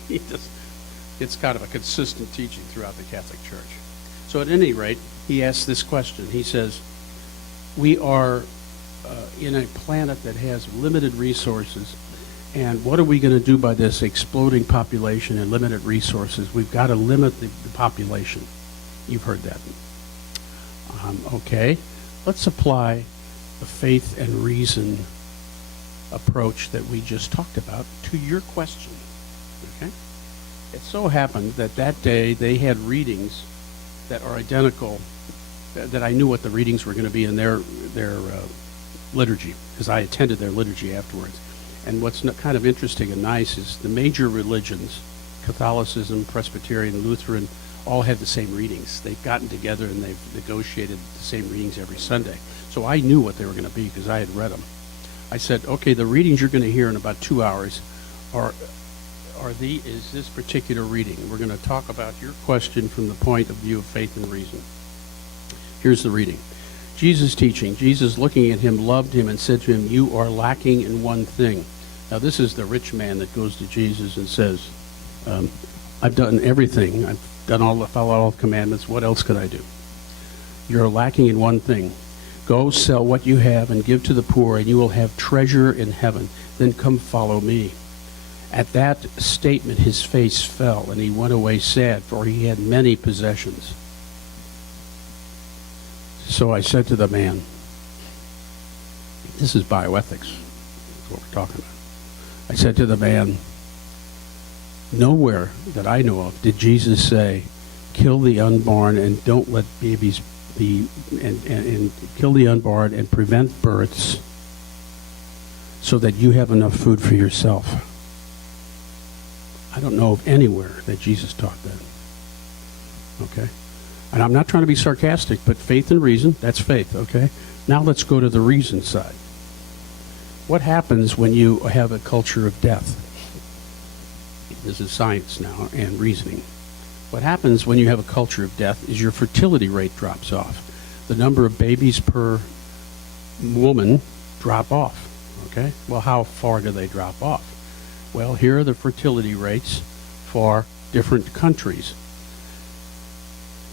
It's kind of a consistent teaching throughout the Catholic Church. So at any rate, he asked this question. He says, we are in a planet that has limited resources, and what are we going to do by this exploding population and limited resources? We've got to limit the population. You've heard that. Okay, let's apply the faith and reason approach that we just talked about to your question. Okay? It so happened that that day they had readings that are identical, that I knew what the readings were going to be in their liturgy, because I attended their liturgy afterwards. And what's kind of interesting and nice is the major religions, Catholicism, Presbyterian, Lutheran, all had the same readings. They've gotten together and they've negotiated the same readings every Sunday. So I knew what they were going to be because I had read them. I said, okay, the readings you're going to hear in about 2 hours is this particular reading. We're going to talk about your question from the point of view of faith and reason. Here's the reading. Jesus teaching. Jesus looking at him, loved him, and said to him, you are lacking in one thing. Now this is the rich man that goes to Jesus and says, I've done everything. I've followed all the commandments. What else could I do? You're lacking in one thing. Go sell what you have and give to the poor, and you will have treasure in heaven. Then come follow me. At that statement, his face fell, and he went away sad, for he had many possessions. So I said to the man, this is bioethics. That's what we're talking about. I said to the man, nowhere that I know of did Jesus say, kill the unborn and don't let babies be, and kill the unborn and prevent births so that you have enough food for yourself. I don't know of anywhere that Jesus taught that. Okay? And I'm not trying to be sarcastic, but faith and reason, that's faith, okay? Now let's go to the reason side. What happens when you have a culture of death? This is science now and reasoning. What happens when you have a culture of death is your fertility rate drops off. The number of babies per woman drop off, okay? Well, how far do they drop off? Well, here are the fertility rates for different countries.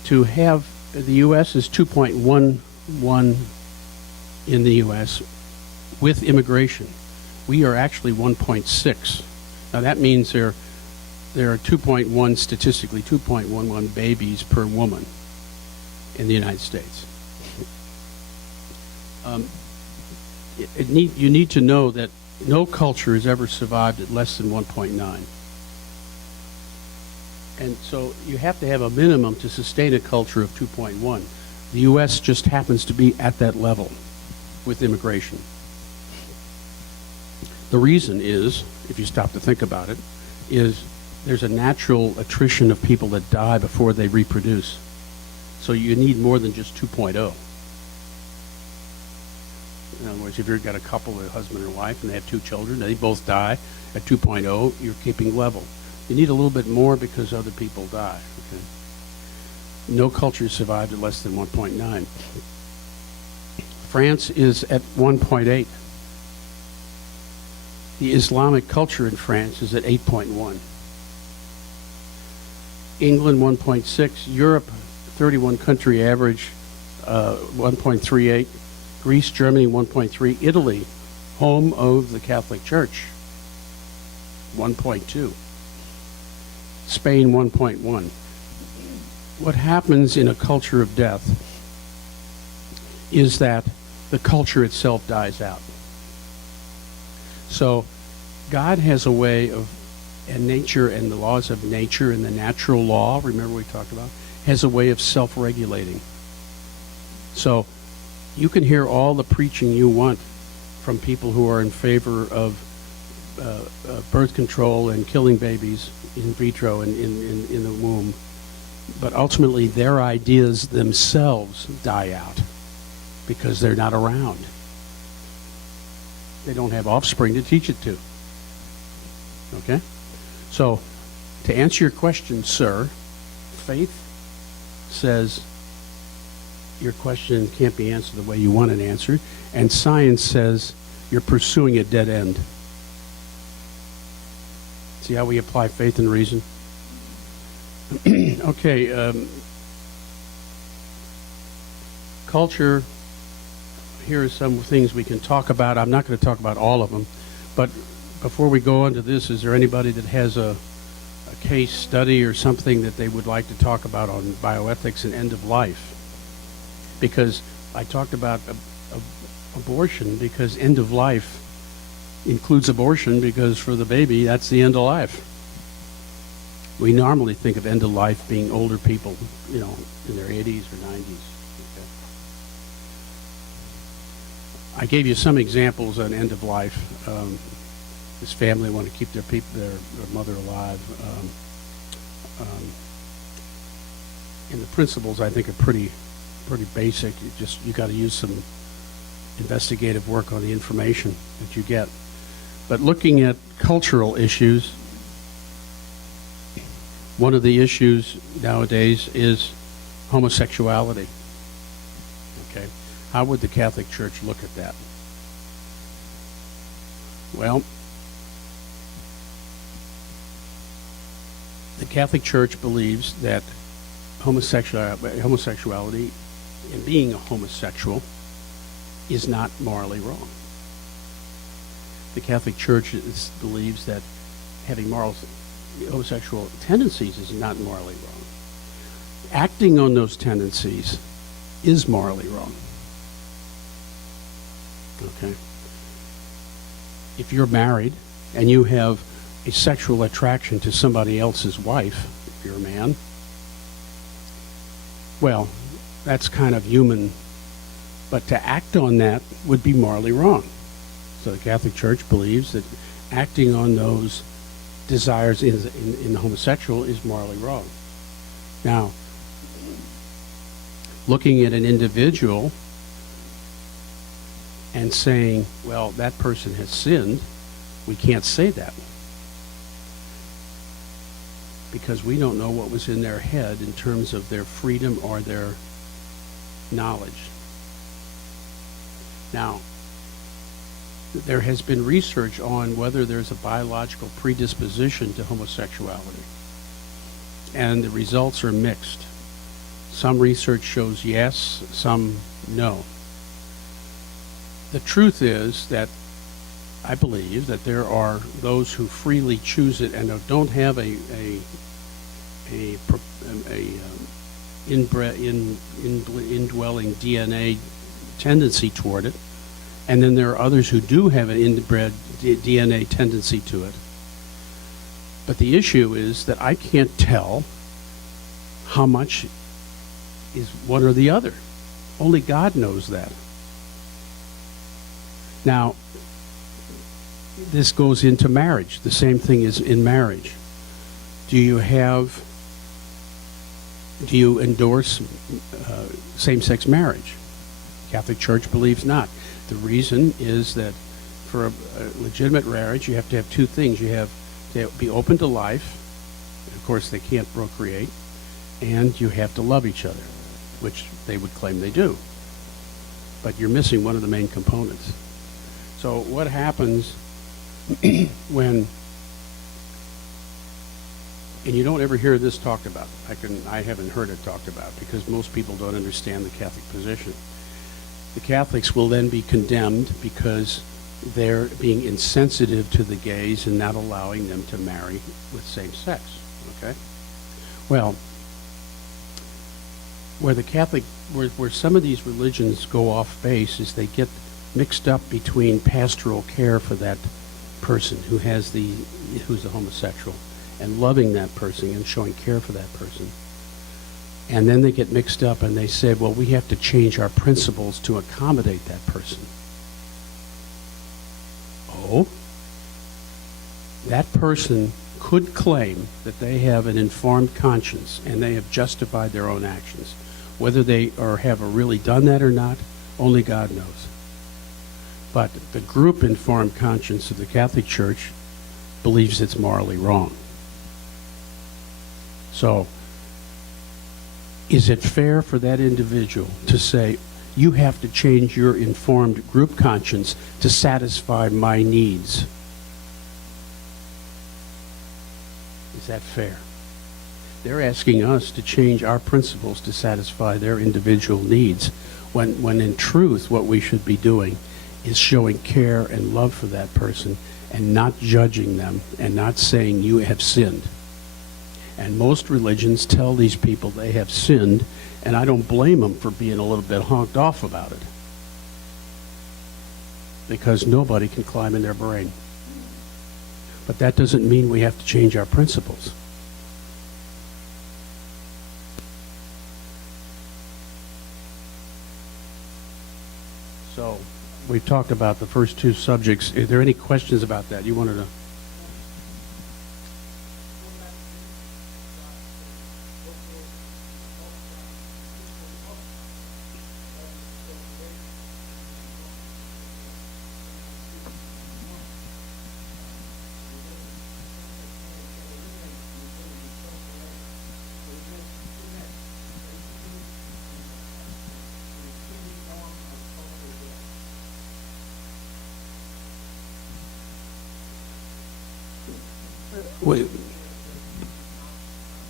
To have, the U.S. is 2.11 in the U.S. with immigration. We are actually 1.6. Now that means there are 2.1, statistically 2.11 babies per woman in the United States. You need to know that no culture has ever survived at less than 1.9. And so you have to have a minimum to sustain a culture of 2.1. The U.S. just happens to be at that level with immigration. The reason is, if you stop to think about it, is there's a natural attrition of people that die before they reproduce. So you need more than just 2.0. In other words, if you've got a couple, a husband and wife, and they have 2 children, they both die at 2.0, you're keeping level. You need a little bit more because other people die. Okay? No culture survived at less than 1.9. France is at 1.8. The Islamic culture in France is at 8.1. England 1.6. Europe, 31 country average, 1.38. Greece, Germany 1.3. Italy, home of the Catholic Church, 1.2. Spain 1.1. What happens in a culture of death is that the culture itself dies out. So God has a way of, and nature and the laws of nature and the natural law, remember we talked about, has a way of self-regulating. So you can hear all the preaching you want from people who are in favor of birth control and killing babies in vitro and in the womb, but ultimately their ideas themselves die out because they're not around. They don't have offspring to teach it to. Okay? So, to answer your question, sir, faith says your question can't be answered the way you want it answered, and science says you're pursuing a dead end. See how we apply faith and reason? Okay, culture, here are some things we can talk about. I'm not going to talk about all of them, but before we go on to this, is there anybody that has a case study or something that they would like to talk about on bioethics and end of life? Because I talked about abortion because end of life includes abortion because for the baby, that's the end of life. We normally think of end of life being older people, you know, in their 80s or 90s. Okay. I gave you some examples on end of life. This family want to keep their mother alive. And the principles, I think, are pretty basic. You got to use some investigative work on the information that you get. But looking at cultural issues, one of the issues nowadays is homosexuality. Okay, how would the Catholic Church look at that? Well, the Catholic Church believes that homosexuality and being a homosexual is not morally wrong. The Catholic Church believes that having homosexual tendencies is not morally wrong. Acting on those tendencies is morally wrong. Okay? If you're married and you have a sexual attraction to somebody else's wife, if you're a man, well, that's kind of human, but to act on that would be morally wrong. So the Catholic Church believes that acting on those desires in the homosexual is morally wrong. Now, looking at an individual and saying, well, that person has sinned, we can't say that. Because we don't know what was in their head in terms of their freedom or their knowledge. Now, there has been research on whether there's a biological predisposition to homosexuality, and the results are mixed. Some research shows yes, some no. The truth is that I believe that there are those who freely choose it and don't have a indwelling DNA tendency toward it, and then there are others who do have an inbred DNA tendency to it. But the issue is that I can't tell how much is one or the other. Only God knows that. Now, this goes into marriage. The same thing is in marriage. Do you endorse same-sex marriage? Catholic Church believes not. The reason is that for a legitimate marriage, you have to have two things. You have to be open to life. Of course, they can't procreate. And you have to love each other, which they would claim they do. But you're missing one of the main components. So what happens when, and you don't ever hear this talked about. I haven't heard it talked about because most people don't understand the Catholic position. The Catholics will then be condemned because they're being insensitive to the gays and not allowing them to marry with same sex, okay? Well, where some of these religions go off base is they get mixed up between pastoral care for that person who's a homosexual and loving that person and showing care for that person. And then they get mixed up and they say, well, we have to change our principles to accommodate that person. Oh? That person could claim that they have an informed conscience and they have justified their own actions. Whether they have really done that or not, only God knows. But the group informed conscience of the Catholic Church believes it's morally wrong. So, is it fair for that individual to say, you have to change your informed group conscience to satisfy my needs? Is that fair? They're asking us to change our principles to satisfy their individual needs, when in truth what we should be doing is showing care and love for that person and not judging them and not saying you have sinned. And most religions tell these people they have sinned, and I don't blame them for being a little bit honked off about it, because nobody can climb in their brain. But that doesn't mean we have to change our principles. So we've talked about the first two subjects. Are there any questions about that you wanted to?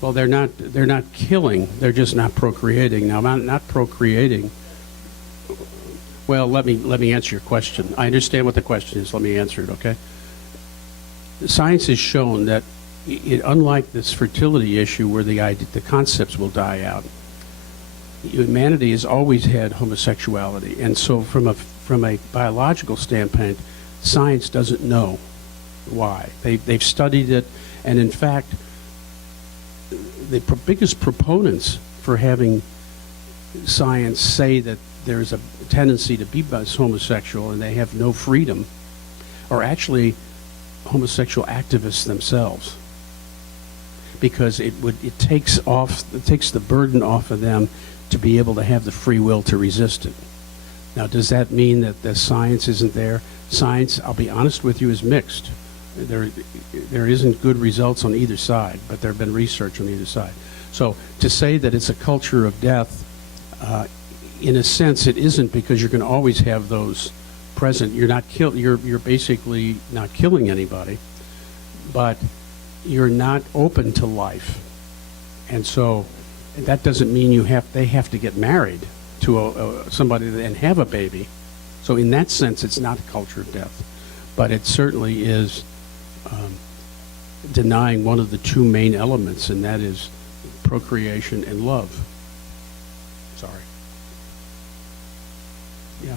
Well, they're not killing. They're just not procreating. Now, not procreating. Well, let me answer your question. I understand what the question is. Let me answer it, okay? Science has shown that unlike this fertility issue where the concepts will die out, humanity has always had homosexuality. And so from a biological standpoint, science doesn't know why. They've studied it, and in fact, the biggest proponents for having science say that there's a tendency to be homosexual and they have no freedom are actually homosexual activists themselves, because it takes the burden off of them to be able to have the free will to resist it. Now, does that mean that the science isn't there? Science, I'll be honest with you, is mixed. There isn't good results on either side, but there have been research on either side. So to say that it's a culture of death, in a sense, it isn't, because you're going to always have those present. You're basically not killing anybody, but you're not open to life, and so that doesn't mean they have to get married to somebody and have a baby. So in that sense, it's not a culture of death, but it certainly is denying one of the two main elements, and that is procreation and love. Sorry. Yeah.